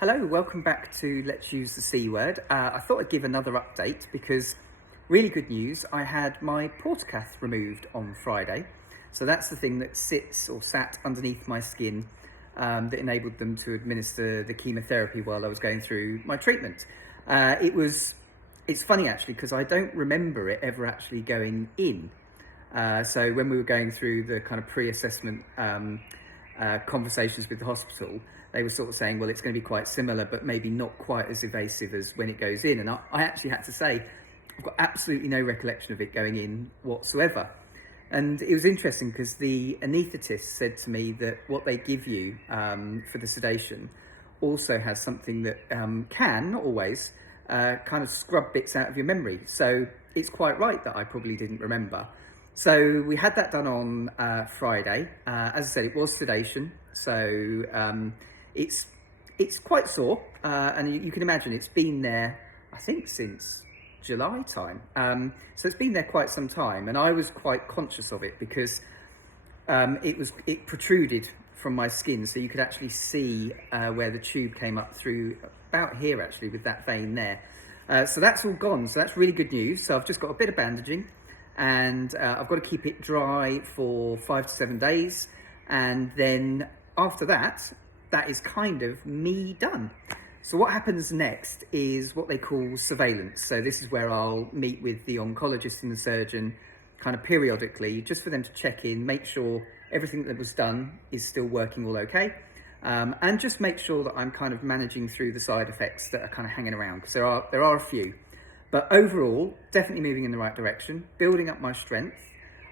Hello, welcome back to Let's Use the C Word. I thought I'd give another update because really good news. I had my Port-a-cath removed on Friday. So that's the thing that sat underneath my skin that enabled them to administer the chemotherapy while I was going through my treatment. It's funny actually because I don't remember it ever actually going in. So when we were going through the kind of pre-assessment conversations with the hospital, they were sort of saying, well, it's going to be quite similar, but maybe not quite as evasive as when it goes in. And I actually had to say, I've got absolutely no recollection of it going in whatsoever. And it was interesting because the anaesthetist said to me that what they give you for the sedation also has something that can, not always, kind of scrub bits out of your memory. So it's quite right that I probably didn't remember. So we had that done on Friday. As I said, it was sedation. So it's quite sore. And you can imagine it's been there, I think, since July time. So it's been there quite some time. And I was quite conscious of it because it protruded from my skin. So you could actually see where the tube came up through about here, actually, with that vein there. So that's all gone. So that's really good news. So I've just got a bit of bandaging. And I've got to keep it dry for 5 to 7 days. And then after that, that is kind of me done. So what happens next is what they call surveillance. So this is where I'll meet with the oncologist and the surgeon kind of periodically, just for them to check in, make sure everything that was done is still working all okay. And just make sure that I'm kind of managing through the side effects that are kind of hanging around, because there are a few. But overall, definitely moving in the right direction, building up my strength.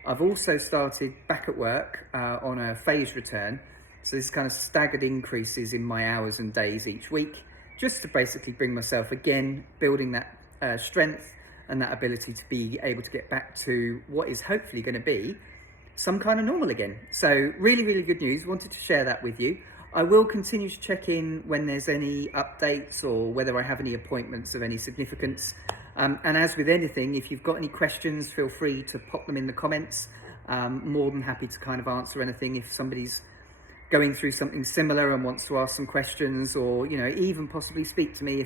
I've also started back at work on a phase return. So this kind of staggered increases in my hours and days each week, just to basically bring myself again, building that strength and that ability to be able to get back to what is hopefully going to be some kind of normal again. So really, really good news. Wanted to share that with you. I will continue to check in when there's any updates or whether I have any appointments of any significance. And as with anything, if you've got any questions, feel free to pop them in the comments. More than happy to kind of answer anything if somebody's going through something similar and wants to ask some questions, or even possibly speak to me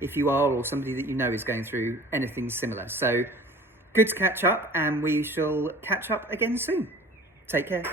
if you are, or somebody that you know is going through anything similar. So good to catch up, and we shall catch up again soon. Take care.